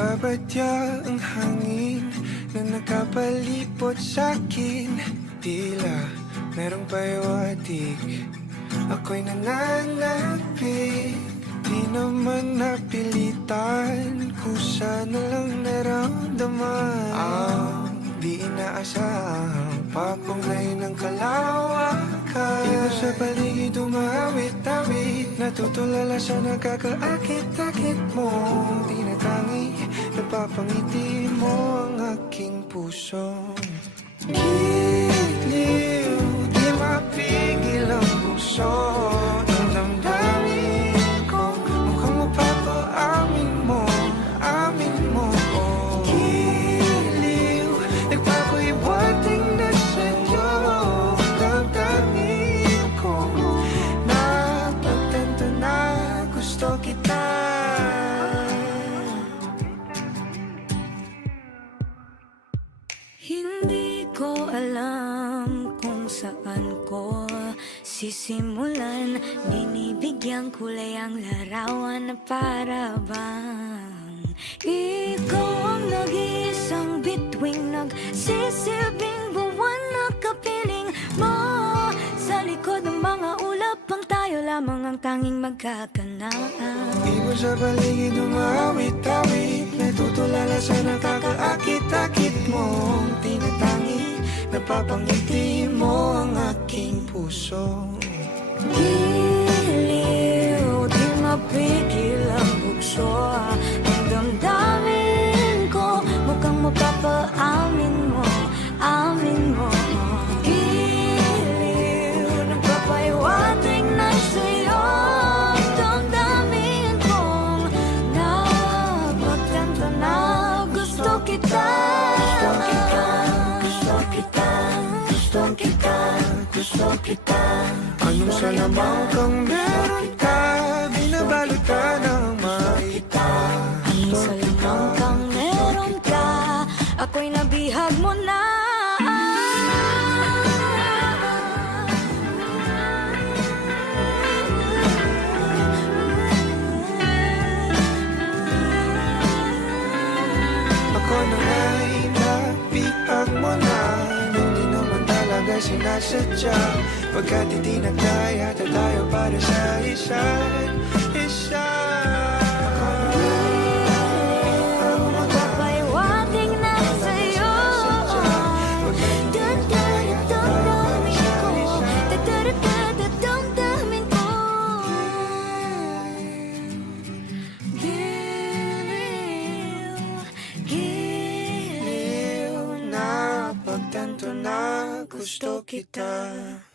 Nagbabadya ang hangin na nakapalipot sa'kin Tila merong payawatig Ako'y nananapit. Di naman napilitan Kusa na lang naramdaman. Ang di inaasahang Papunglay ng kalawakan. Iba sa paligid umawit-awit Natutulala sa nakakaakit-akit mo. Tinatangi, napapangiti mo ang aking puso. Giliw, ko alam kung saan ko sisimulan. Binibigyan kulay ang larawan para bang Ikaw ang nag-iisang bituing Nagsisilbing buwan na kapiling mo. Sa likod ng mga ulap ang tayo lamang ang tanging magkakanaan. Iba sa paligid umawit-awit Natutulala sa nakakaakit-akit napapangiti mo ang aking puso. Giliw, gusto kita. Anong salamang kang meron talaga sinasadya Pagkat itinagdaya tayo para sa isa't isa giliw na pagtanto na gusto kita